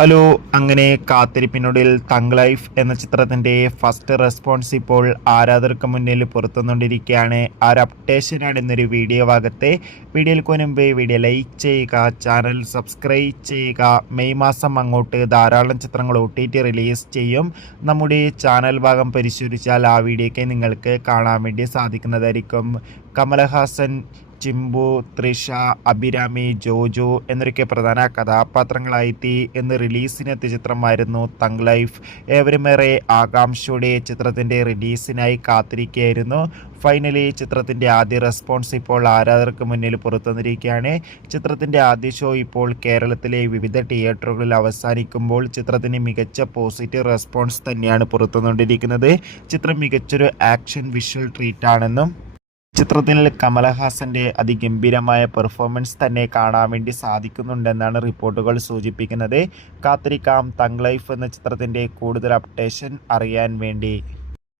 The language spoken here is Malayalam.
ഹലോ, അങ്ങനെ കാത്തിരിപ്പിനൊടുവിൽ തഗ് ലൈഫ് എന്ന ചിത്രത്തിൻ്റെ ഫസ്റ്റ് റെസ്പോൺസ് ഇപ്പോൾ ആരാധകർക്ക് മുന്നിൽ പുറത്തുകൊണ്ടിരിക്കുകയാണ്. ആ ഒരു അപ്ഡേഷനാണ് ഇന്നൊരു വീഡിയോ ഭാഗത്തെ. വീഡിയോയിൽ മുൻപ് വീഡിയോ ലൈക്ക് ചെയ്യുക, ചാനൽ സബ്സ്ക്രൈബ് ചെയ്യുക. മെയ് മാസം അങ്ങോട്ട് ധാരാളം ചിത്രങ്ങൾ OTT റിലീസ് ചെയ്യും. നമ്മുടെ ചാനൽ ഭാഗം പരിശോധിച്ചാൽ ആ വീഡിയോയ്ക്ക് നിങ്ങൾക്ക് കാണാൻ വേണ്ടി സാധിക്കുന്നതായിരിക്കും. കമലഹാസൻ, ചിമ്പു, തൃഷ, അഭിരാമി, ജോജു എന്നൊക്കെ പ്രധാന കഥാപാത്രങ്ങളായി ഇന്ന് റിലീസിനെത്തിയ ചിത്രമായിരുന്നു തഗ് ലൈഫ്. ഏവരുമേറെ ആകാംക്ഷയോടെ ചിത്രത്തിൻ്റെ റിലീസിനായി കാത്തിരിക്കുകയായിരുന്നു. ഫൈനലി ചിത്രത്തിൻ്റെ ആദ്യ റെസ്പോൺസ് ഇപ്പോൾ ആരാധകർക്ക് മുന്നിൽ പുറത്തുവന്നിരിക്കുകയാണ്. ചിത്രത്തിൻ്റെ ആദ്യ ഷോ ഇപ്പോൾ കേരളത്തിലെ വിവിധ തിയേറ്ററുകളിൽ അവസാനിക്കുമ്പോൾ ചിത്രത്തിന് മികച്ച പോസിറ്റീവ് റെസ്പോൺസ് തന്നെയാണ് പുറത്തുവന്നുകൊണ്ടിരിക്കുന്നത്. ചിത്രം മികച്ചൊരു ആക്ഷൻ വിഷ്വൽ ട്രീറ്റ് ആണെന്നും ചിത്രത്തിൽ കമലഹാസൻ്റെ അതിഗംഭീരമായ പെർഫോമൻസ് തന്നെ കാണാൻ വേണ്ടി സാധിക്കുന്നുണ്ടെന്നാണ് റിപ്പോർട്ടുകൾ സൂചിപ്പിക്കുന്നത്. കാത്തിരിക്കാം തഗ് ലൈഫ് എന്ന ചിത്രത്തിൻ്റെ കൂടുതൽ അപ്ഡേഷൻ അറിയാൻ വേണ്ടി.